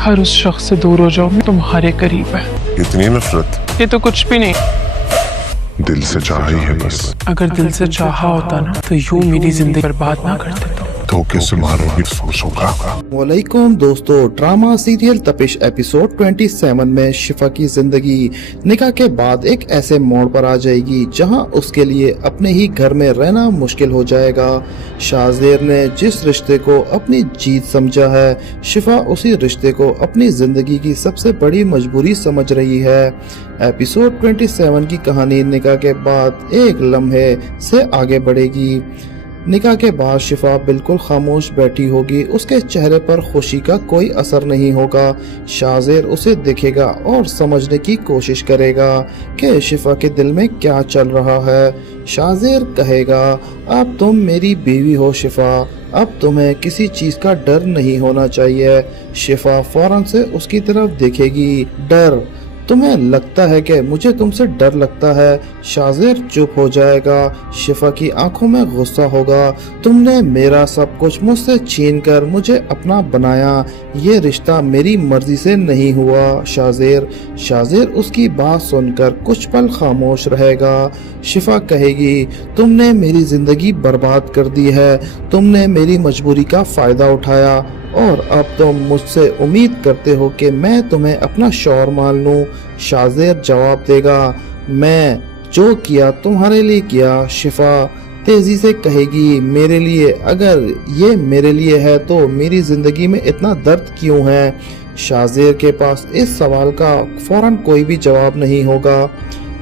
हर उस शख्स से दूर हो जाओ, तुम्हारे करीब है। इतनी नफरत? ये तो कुछ भी नहीं। दिल से चाहा ही है बस। अगर दिल से चाहा होता ना तो यूं मेरी जिंदगी बर्बाद ना करते तुम। धोखे से मारोगी सोचूंगा। वालेकुम दोस्तों, ड्रामा सीरियल तपिश एपिसोड 27 में शिफा की जिंदगी निकाह के बाद एक ऐसे मोड़ पर आ जाएगी जहां उसके लिए अपने ही घर में रहना मुश्किल हो जाएगा। शाहजेर ने जिस रिश्ते को अपनी जीत समझा है, शिफा उसी रिश्ते को अपनी जिंदगी की सबसे बड़ी मजबूरी समझ रही है। एपिसोड 27 की कहानी निकाह के बाद एक लम्हे से आगे बढ़ेगी। निकाह के बाद शिफा बिल्कुल खामोश बैठी होगी, उसके चेहरे पर खुशी का कोई असर नहीं होगा। शाहजेर उसे देखेगा और समझने की कोशिश करेगा कि शिफा के दिल में क्या चल रहा है। शाहजेर कहेगा, अब तुम मेरी बीवी हो शिफा, अब तुम्हें किसी चीज का डर नहीं होना चाहिए। शिफा फौरन से उसकी तरफ देखेगी। डर? तुम्हें लगता है कि मुझे तुमसे डर लगता है? शाहजेर चुप हो जाएगा। शिफा की आंखों में गुस्सा होगा। तुमने मेरा सब कुछ मुझसे छीनकर मुझे अपना बनाया, ये रिश्ता मेरी मर्जी से नहीं हुआ। शाहजेर उसकी बात सुनकर कुछ पल खामोश रहेगा। शिफा कहेगी, तुमने मेरी जिंदगी बर्बाद कर दी है, तुमने मेरी मजबूरी का फायदा उठाया और अब तुम मुझसे उम्मीद करते हो कि मैं तुम्हें अपना शौहर मान लूं। शाहजेर जवाब देगा, मैं जो किया तुम्हारे लिए किया। शिफा तेजी से कहेगी, मेरे लिए? अगर ये मेरे लिए है तो मेरी जिंदगी में इतना दर्द क्यों है? शाहजेर के पास इस सवाल का फौरन कोई भी जवाब नहीं होगा।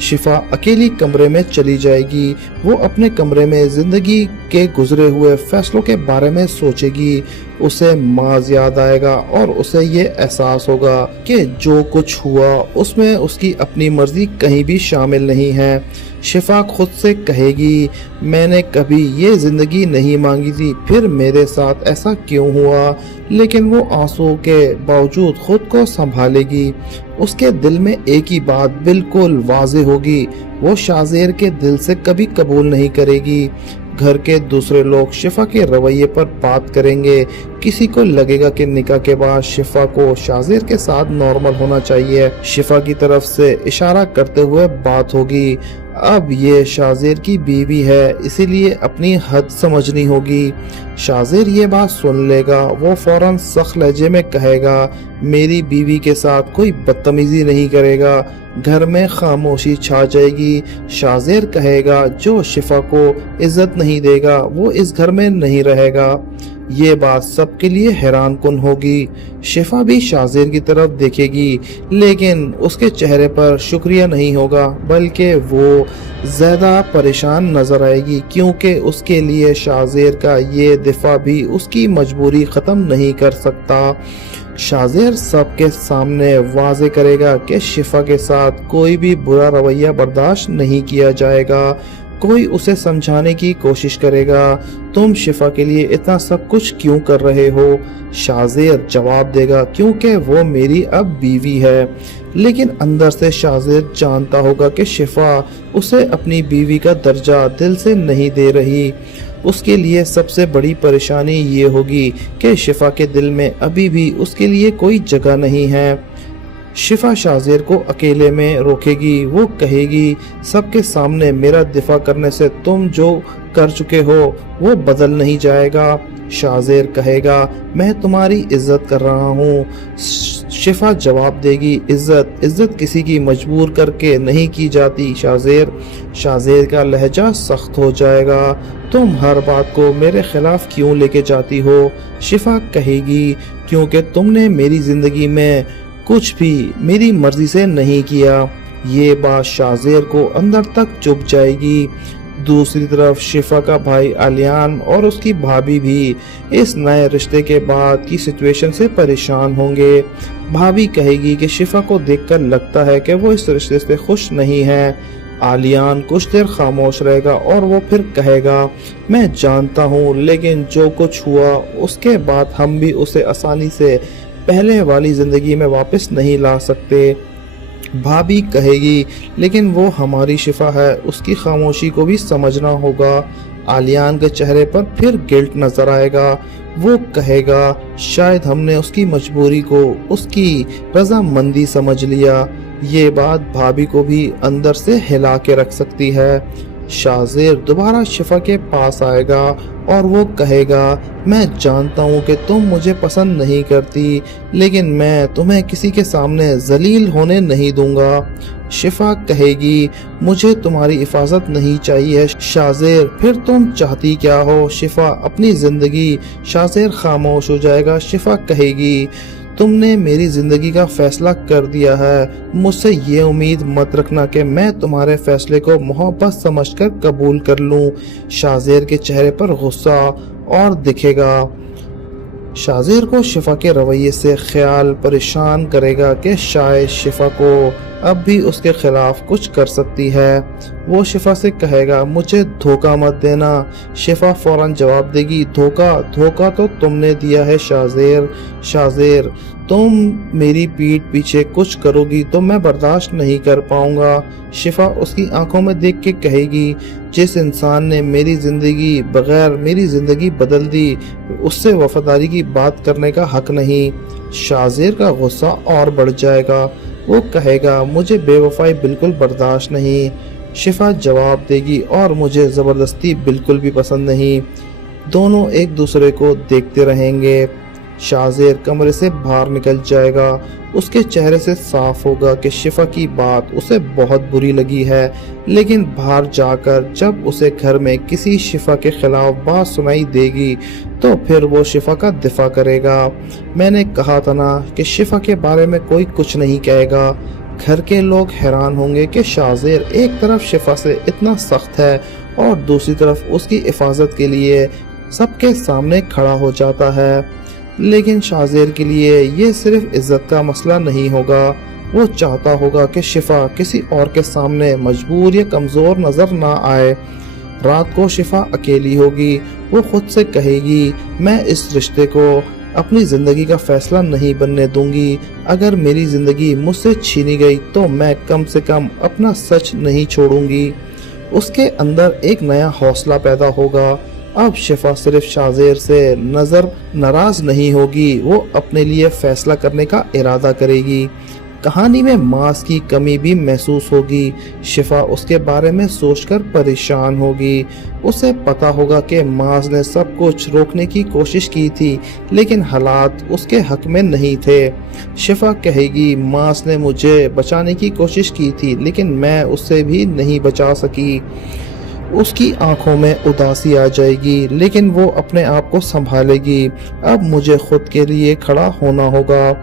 शिफा अकेली कमरे में चली जाएगी। वो अपने कमरे में जिंदगी के गुजरे हुए फैसलों के बारे में सोचेगी। उसे माज याद आएगा और उसे ये एहसास होगा कि जो कुछ हुआ उसमें उसकी अपनी मर्जी कहीं भी शामिल नहीं है। शिफा खुद से कहेगी, मैंने कभी ये जिंदगी नहीं मांगी थी, फिर मेरे साथ ऐसा क्यों हुआ? लेकिन वो आंसू के बावजूद खुद को संभालेगी। उसके दिल में एक ही बात बिल्कुल वाज़ेह होगी, वो शाहजेर के दिल से कभी कबूल नहीं करेगी। घर के दूसरे लोग शिफा के रवैये पर बात करेंगे। किसी को लगेगा कि निकाह के बाद शिफा को शाहजेर के साथ नॉर्मल होना चाहिए। शिफा की तरफ से इशारा करते हुए बात होगी, अब ये शाहजेर की बीवी है, इसीलिए अपनी हद समझनी होगी। शाहजेर ये बात सुन लेगा। वो फौरन सख्त लहजे में कहेगा, मेरी बीवी के साथ कोई बदतमीजी नहीं करेगा। घर में खामोशी छा जाएगी। शाहजेर कहेगा, जो शिफा को इज्जत नहीं देगा वो इस घर में नहीं रहेगा। ये बात सबके लिए हैरान कुन होगी। शिफा भी शाहजेर की तरफ देखेगी, लेकिन उसके चेहरे पर शुक्रिया नहीं होगा, बल्कि वो ज्यादा परेशान नजर आएगी, क्योंकि उसके लिए शाहजेर का ये दिफा भी उसकी मजबूरी खत्म नहीं कर सकता। शाहजेर सबके सामने वाजे करेगा कि शिफा के साथ कोई भी बुरा रवैया बर्दाश्त नहीं किया जाएगा। कोई उसे समझाने की कोशिश करेगा, तुम शिफा के लिए इतना सब कुछ क्यों कर रहे हो? शाहजेर जवाब देगा, क्योंकि वो मेरी अब बीवी है। लेकिन अंदर से शाहजेर जानता होगा कि शिफा उसे अपनी बीवी का दर्जा दिल से नहीं दे रही। उसके लिए सबसे बड़ी परेशानी ये होगी कि शिफा के दिल में अभी भी उसके लिए कोई जगह नहीं है। शिफा शाहजेर को अकेले में रोकेगी। वो कहेगी, सबके सामने मेरा दिफा करने से तुम जो कर चुके हो वो बदल नहीं जाएगा। शाहजेर कहेगा, मैं तुम्हारी इज्जत कर रहा हूँ। शिफा जवाब देगी, इज्जत किसी की मजबूर करके नहीं की जाती शाहजेर का लहजा सख्त हो जाएगा। तुम हर बात को मेरे खिलाफ क्यों लेके जाती हो? शिफा कहेगी, क्योंकि तुमने मेरी जिंदगी में कुछ भी मेरी मर्जी से नहीं किया। ये बात शाहजेर को अंदर तक चुभ जाएगी। दूसरी तरफ शिफा का भाई आलियान और उसकी भाभी भी इस नए रिश्ते के बाद की सिचुएशन से परेशान होंगे। भाभी कहेगी कि शिफा को देखकर लगता है कि वो इस रिश्ते से खुश नहीं है। आलियान कुछ देर खामोश रहेगा और वो फिर कहेगा, मैं जानता हूँ, लेकिन जो कुछ हुआ उसके बाद हम भी उसे आसानी से पहले वाली जिंदगी में वापस नहीं ला सकते। भाभी कहेगी, लेकिन वो हमारी शिफा है, उसकी खामोशी को भी समझना होगा। आलियान के चेहरे पर फिर गिल्ट नजर आएगा। वो कहेगा शायद हमने उसकी मजबूरी को उसकी रजामंदी समझ लिया। ये बात भाभी को भी अंदर से हिला के रख सकती है। शाज़ेर दोबारा शिफा के पास आएगा और वो कहेगा मैं जानता हूँ कि तुम मुझे पसंद नहीं करती, लेकिन मैं तुम्हें किसी के सामने जलील होने नहीं दूंगा। शिफा कहेगी मुझे तुम्हारी हिफाजत नहीं चाहिए शाज़ेर, फिर तुम चाहती क्या हो? शिफा अपनी जिंदगी। शाज़ेर खामोश हो जाएगा। शिफा कहेगी तुमने मेरी जिंदगी का फैसला कर दिया है, मुझसे ये उम्मीद मत रखना कि मैं तुम्हारे फैसले को मोहब्बत समझकर कबूल कर लूं। शाज़ेर के चेहरे पर गुस्सा और दिखेगा। शाज़ेर को शिफा के रवैये से ख्याल परेशान करेगा कि शायद शिफा को अब भी उसके खिलाफ कुछ कर सकती है। वो शिफा से कहेगा मुझे धोखा मत देना। शिफा फौरन जवाब देगी धोखा तो तुमने दिया है शाज़ेर। शाज़ेर तुम मेरी पीठ पीछे कुछ करोगी तो मैं बर्दाश्त नहीं कर पाऊंगा। शिफा उसकी आंखों में देख के कहेगी जिस इंसान ने मेरी जिंदगी बगैर मेरी जिंदगी बदल दी, उससे वफादारी की बात करने का हक नहीं। शाज़ेर का गुस्सा और बढ़ जाएगा। वो कहेगा मुझे बेवफाई बिल्कुल बर्दाश्त नहीं। शिफा जवाब देगी और मुझे ज़बरदस्ती बिल्कुल भी पसंद नहीं। दोनों एक दूसरे को देखते रहेंगे। शाज़ेर कमरे से बाहर निकल जाएगा। उसके चेहरे से साफ होगा कि शिफा की बात उसे बहुत बुरी लगी है, लेकिन बाहर जाकर जब उसे घर में किसी शिफा के खिलाफ बात सुनाई देगी तो फिर वो शिफा का दिफा करेगा। मैंने कहा था ना कि शिफा के बारे में कोई कुछ नहीं कहेगा। घर के लोग हैरान होंगे कि शाज़ेर एक तरफ शिफा से इतना सख्त है और दूसरी तरफ उसकी हिफाजत के लिए सबके सामने खड़ा हो जाता है। लेकिन शाज़ेर के लिए ये सिर्फ इज्जत का मसला नहीं होगा। वो चाहता होगा कि शिफा किसी और के सामने मजबूर या कमज़ोर नज़र ना आए। रात को शिफा अकेली होगी। वो खुद से कहेगी मैं इस रिश्ते को अपनी ज़िंदगी का फैसला नहीं बनने दूंगी। अगर मेरी ज़िंदगी मुझसे छीनी गई तो मैं कम से कम अपना सच नहीं छोड़ूंगी। उसके अंदर एक नया हौसला पैदा होगा। अब शिफा सिर्फ शाज़ेर से नज़र नाराज नहीं होगी, वो अपने लिए फैसला करने का इरादा करेगी। कहानी में मांस की कमी भी महसूस होगी। शिफा उसके बारे में सोचकर परेशान होगी। उसे पता होगा कि मांस ने सब कुछ रोकने की कोशिश की थी, लेकिन हालात उसके हक में नहीं थे। शिफा कहेगी मांस ने मुझे बचाने की कोशिश की थी, लेकिन मैं उससे भी नहीं बचा सकी। उसकी आंखों में उदासी आ जाएगी, लेकिन वो अपने आप को संभालेगी। अब मुझे खुद के लिए खड़ा होना होगा।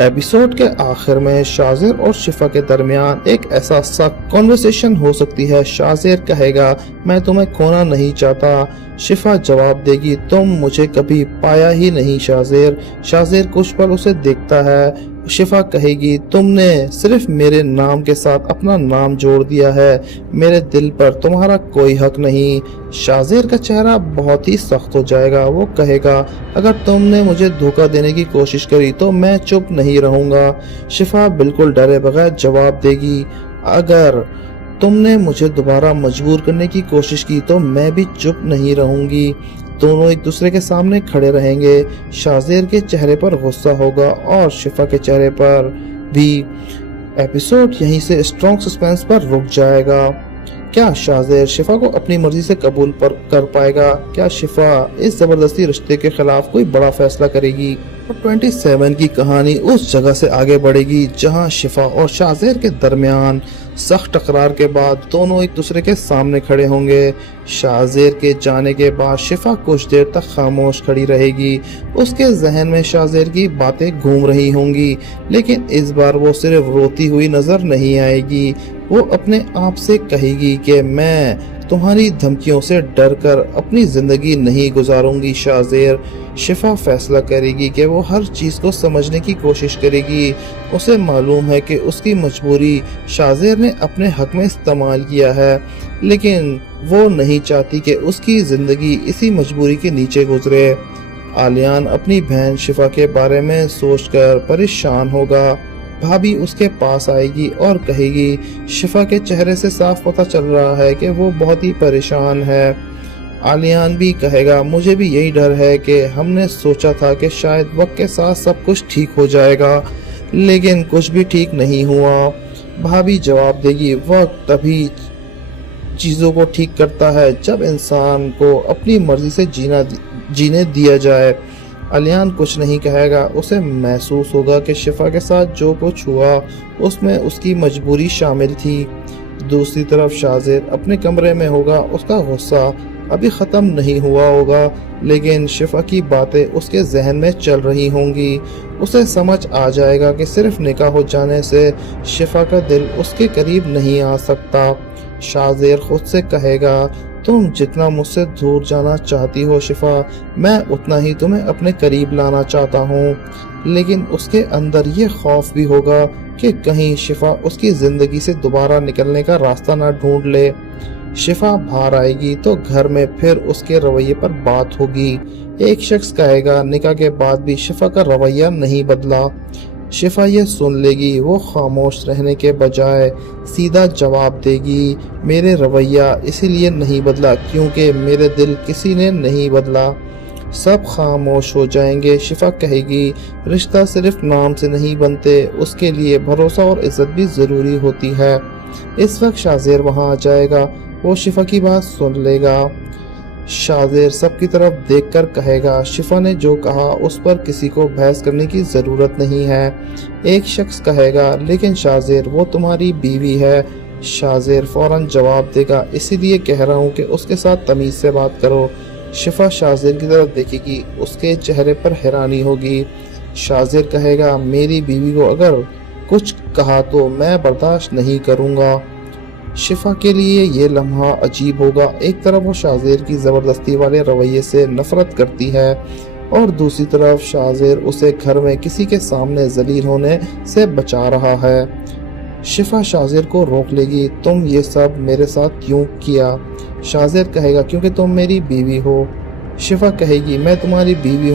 एपिसोड के आखिर में शाज़ेर और शिफा के दरमियान एक ऐसा सख्त कॉन्वर्सेशन हो सकती है। शाज़ेर कहेगा मैं तुम्हें खोना नहीं चाहता। शिफा जवाब देगी तुम मुझे कभी पाया ही नहीं शाज़ेर। शाज़ेर कुछ पल उसे देखता है। शिफा कहेगी तुमने सिर्फ मेरे नाम के साथ अपना नाम जोड़ दिया है, मेरे दिल पर तुम्हारा कोई हक नहीं। शाज़ेर का चेहरा बहुत ही सख्त हो जाएगा। वो कहेगा अगर तुमने मुझे धोखा देने की कोशिश करी तो मैं चुप नहीं रहूंगा। शिफा बिल्कुल डरे बगैर जवाब देगी अगर तुमने मुझे दोबारा मजबूर करने की कोशिश की तो मैं भी चुप नहीं रहूंगी। दोनों एक दूसरे के सामने खड़े रहेंगे। शाज़ेर के चेहरे पर गुस्सा होगा और शिफा के चेहरे पर भी। एपिसोड यहीं से स्ट्रॉन्ग सस्पेंस पर रुक जाएगा। क्या शाज़ेर शिफा को अपनी मर्जी से कबूल कर पाएगा? क्या शिफा इस जबरदस्ती रिश्ते के खिलाफ कोई बड़ा फैसला करेगी? 27 की कहानी उस जगह से आगे बढ़ेगी जहां शिफा और शाज़ेर के दरमियान सख्त टकरार के बाद दोनों एक दूसरे के सामने खड़े होंगे। शाज़ेर के जाने के बाद शिफा कुछ देर तक खामोश खड़ी रहेगी। उसके जहन में शाज़ेर की बातें घूम रही होंगी, लेकिन इस बार वो सिर्फ रोती हुई नजर नहीं आएगी। वो अपने आप से कहेगी कि मैं तुम्हारी धमकियों से डरकर अपनी जिंदगी नहीं गुजारूंगी शाज़ेर। शिफा फैसला करेगी कि वो हर चीज़ को समझने की कोशिश करेगी। उसे मालूम है कि उसकी मजबूरी शाज़ेर ने अपने हक में इस्तेमाल किया है, लेकिन वो नहीं चाहती कि उसकी ज़िंदगी इसी मजबूरी के नीचे गुजरे। आलियान अपनी बहन शिफा के बारे में सोचकर परेशान होगा। भाभी उसके पास आएगी और कहेगी शिफा के चेहरे से साफ पता चल रहा है कि वो बहुत ही परेशान है। आलियान भी कहेगा मुझे भी यही डर है कि हमने सोचा था कि शायद वक्त के साथ सब कुछ ठीक हो जाएगा, लेकिन कुछ भी ठीक नहीं हुआ। भाभी जवाब देगी वक्त तभी चीज़ों को ठीक करता है जब इंसान को अपनी मर्जी से जीने दिया जाए। आलियान कुछ नहीं कहेगा, उसे महसूस होगा कि शिफा के साथ जो कुछ हुआ उसमें उसकी मजबूरी शामिल थी। दूसरी तरफ शाज़ेर अपने कमरे में होगा, उसका गुस्सा अभी ख़त्म नहीं हुआ होगा, लेकिन शिफा की बातें उसके जहन में चल रही होंगी। उसे समझ आ जाएगा कि सिर्फ निकाह हो जाने से शिफा का दिल उसके करीब नहीं आ सकता। शाज़ेर खुद से कहेगा तुम जितना मुझसे दूर जाना चाहती हो शिफा, मैं उतना ही तुम्हें अपने करीब लाना चाहता हूँ। लेकिन उसके अंदर ये खौफ भी होगा कि कहीं शिफा उसकी ज़िंदगी से दोबारा निकलने का रास्ता ना ढूंढ ले। शिफा बाहर आएगी तो घर में फिर उसके रवैये पर बात होगी। एक शख्स कहेगा निकाह के बाद भी शिफा का रवैया नहीं बदला। शिफा ये सुन लेगी, वो खामोश रहने के बजाय सीधा जवाब देगी मेरे रवैया इसीलिए नहीं बदला क्योंकि मेरे दिल किसी ने नहीं बदला। सब खामोश हो जाएंगे। शिफा कहेगी रिश्ता सिर्फ नाम से नहीं बनते, उसके लिए भरोसा और इज्जत भी ज़रूरी होती है। इस वक्त शाज़ेर वहाँ आ जाएगा, वो शिफा की बात सुन लेगा। शाज़ेर सबकी तरफ देखकर कहेगा शिफा ने जो कहा उस पर किसी को बहस करने की ज़रूरत नहीं है। एक शख्स कहेगा लेकिन शाज़ेर वो तुम्हारी बीवी है। शाज़ेर फौरन जवाब देगा इसीलिए कह रहा हूँ कि उसके साथ तमीज़ से बात करो। शिफा शाज़ेर की तरफ देखेगी, उसके चेहरे पर हैरानी होगी। शाज़ेर कहेगा मेरी बीवी को अगर कुछ कहा तो मैं बर्दाश्त नहीं करूँगा। शिफा के लिए ये लम्हा अजीब होगा। एक तरफ वो शाज़ेर की ज़बरदस्ती वाले रवैये से नफरत करती है और दूसरी तरफ शाज़ेर उसे घर में किसी के सामने जलील होने से बचा रहा है। शिफा शाज़ेर को रोक लेगी, तुम ये सब मेरे साथ क्यों किया? शाज़ेर कहेगा क्योंकि तुम मेरी बीवी हो। शिफा कहेगी मैं तुम्हारी बीवी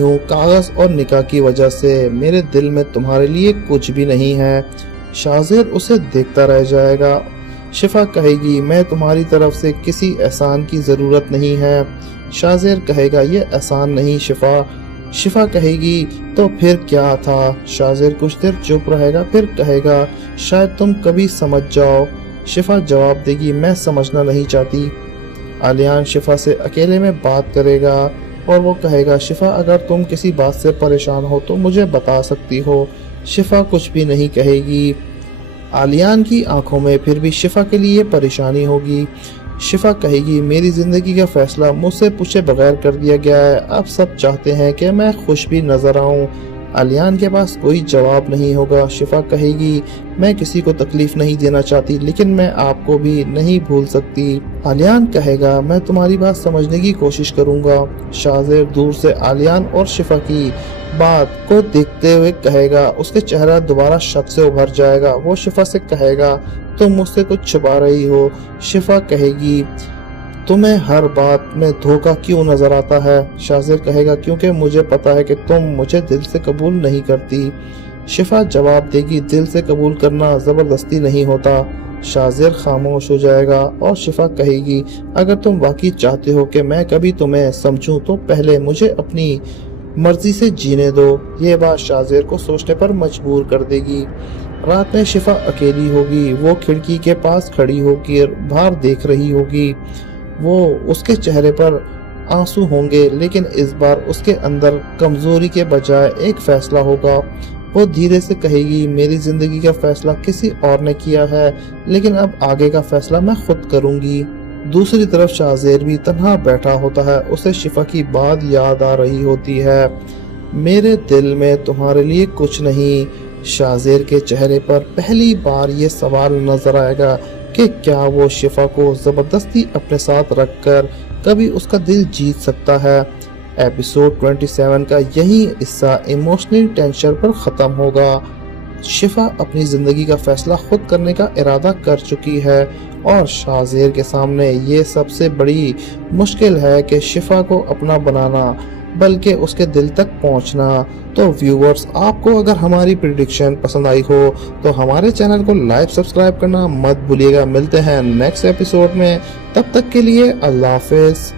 हूँ कागज़ और निकाह की वजह से। मेरे दिल में तुम्हारे लिए कुछ भी नहीं है। शाज़ेर उसे देखता रह जाएगा। शिफा कहेगी मैं तुम्हारी तरफ से किसी एहसान की ज़रूरत नहीं है। शाज़ेर कहेगा ये एहसान नहीं शिफा। शिफा कहेगी तो फिर क्या था? शाज़ेर कुछ देर चुप रहेगा, फिर कहेगा शायद तुम कभी समझ जाओ। शिफा जवाब देगी मैं समझना नहीं चाहती। आलियान शिफा से अकेले में बात करेगा और वो कहेगा शिफा अगर तुम किसी बात से परेशान हो तो मुझे बता सकती हो। शिफा कुछ भी नहीं कहेगी। आलियान की आंखों में फिर भी शिफा के लिए परेशानी होगी। शिफा कहेगी मेरी ज़िंदगी का फैसला मुझसे पूछे बगैर कर दिया गया है, अब सब चाहते हैं कि मैं खुश भी नजर आऊं। आलियान के पास कोई जवाब नहीं होगा। शिफा कहेगी मैं किसी को तकलीफ नहीं देना चाहती लेकिन मैं आपको भी नहीं भूल सकती। आलियान कहेगा मैं तुम्हारी बात समझने की कोशिश करूंगा। शाज़ेर दूर से आलियान और शिफा की बात को देखते हुए कहेगा, उसके चेहरा दोबारा शक से उभर जाएगा। वो शिफा से कहेगा तुम मुझसे कुछ छुपा रही हो। शिफा कहेगी तुम्हें हर बात में धोखा क्यों नजर आता है? शाज़ेर कहेगा क्योंकि मुझे पता है कि तुम मुझे दिल से कबूल नहीं करती। शिफा जवाब देगी दिल से कबूल करना जबरदस्ती नहीं होता। शाज़ेर खामोश हो जाएगा और शिफा कहेगी अगर तुम वाकई चाहते हो कि मैं कभी तुम्हें समझूं तो पहले मुझे अपनी मर्जी से जीने दो। ये बात शाज़ेर को सोचने पर मजबूर कर देगी। रात में शिफा अकेली होगी। वो खिड़की के पास खड़ी होकर बाहर देख रही होगी। वो उसके चेहरे पर आंसू होंगे लेकिन इस बार उसके अंदर कमजोरी के बजाय एक फैसला होगा। वो धीरे से कहेगी मेरी जिंदगी का फैसला किसी और ने किया है लेकिन अब आगे का फैसला मैं खुद करूंगी। दूसरी तरफ शाज़ेर भी तन्हा बैठा होता है। उसे शिफा की बात याद आ रही होती है, मेरे दिल में तुम्हारे लिए कुछ नहीं। शाज़ेर के चेहरे पर पहली बार ये सवाल नजर आएगा कि क्या वो शिफा को जबरदस्ती अपने साथ रखकर कभी उसका दिल जीत सकता है। एपिसोड 27 का यही हिस्सा इमोशनल टेंशन पर ख़त्म होगा। शिफा अपनी ज़िंदगी का फैसला खुद करने का इरादा कर चुकी है और शाज़ेर के सामने ये सबसे बड़ी मुश्किल है कि शिफा को अपना बनाना। بلکہ اس کے دل تک پہنچنا۔ تو ویورز، آپ کو اگر ہماری پریڈکشن پسند آئی ہو تو ہمارے چینل کو لائک سبسکرائب کرنا مت بھولیے گا۔ ملتے ہیں نیکسٹ ایپیسوڈ میں، تب تک کے لیے اللہ حافظ۔